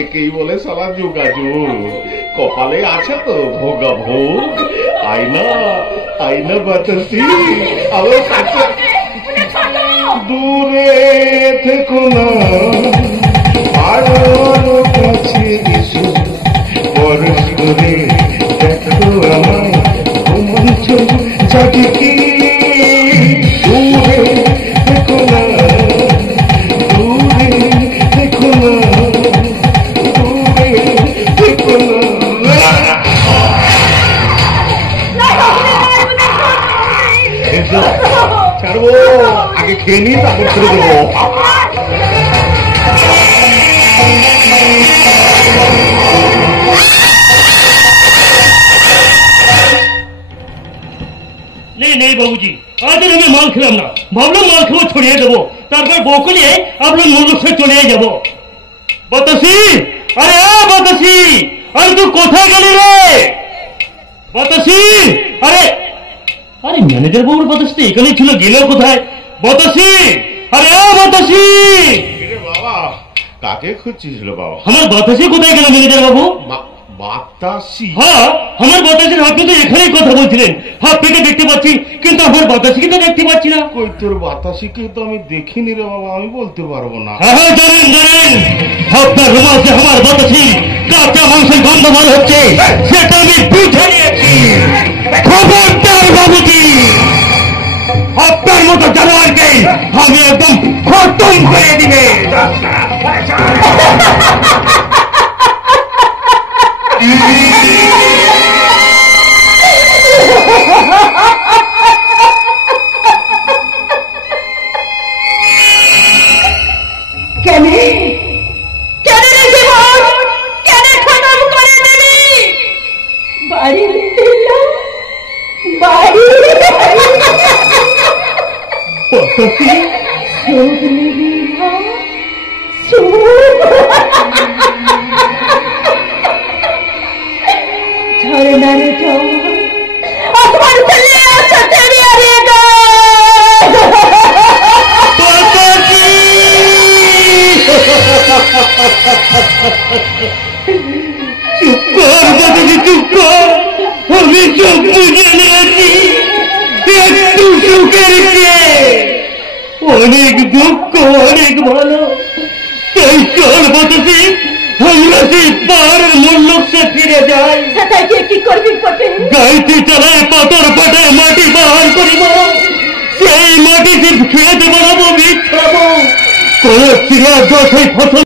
একেই বলে শালা যোগাযোগ। কপালে আছে তো ভোগা ভোগ। আয়না আয়না বাতাসি আলো কাছে দূরে থেকো না আরো কাছে এসো বরস করে দেখো আমায় রোমাঞ্চ জাগে কি দূরে থেকো না দূরে থেকো না দূরে থেকো না। ছাড়বো আগে খেয়ে নি তারপর ছেড়ে দেবো। नहीं बाबूजी आज हमें माल खिलाम ना भावना माल खाओ छोड़िए देवो तारपर बौको निये आप लोग मूल से चले जाबो। बतासी अरे बतासी अरे तू कोথায় গেলি রে बतासी अरे अरे मैनेजर बाबूর बतासी তো এখানেই ছিল গেল কোথায় बतासी अरे बतासी রে বাবা কাকে খুঁজছিস রে বাবা? আমার बतासी কোথায় গেল ম্যানেজার বাবু? বাতাসি? হ্যাঁ আমার বাতাসের আপনি তো এখানেই কথা বলছিলেন হাত পেতে দেখতে পাচ্ছি কিন্তু আমার বাতাসিকে তো দেখতে পাচ্ছি না। কই তোর বাতাসিকে তো আমি দেখিনি রে বাবা আমি বলতে পারবো না। হ্যাঁ হ্যাঁ জানেন জানেন আপনার রুমাল से আমার বাতাসি কাঁচা মাংসের গন্ধ বার হচ্ছে সেটা আমি বুঝে নিয়েছি। খবরদার বাবুজি আপনার মতো জানোয়ারকে আমি একদম খতম করে দিবে। অনেক দুঃখ অনেক ভালো তাই চল বাতাসি আমরা সেই পাহাড়ের মূল্যকে ফিরে যাই। কি করবি গাইতে চালায় পাথর পাটে মাটি বাহার করিব সেই মাটিতে খেতে বানাবো বীজ খাবো কোন চিড়িয়া সেই ফসল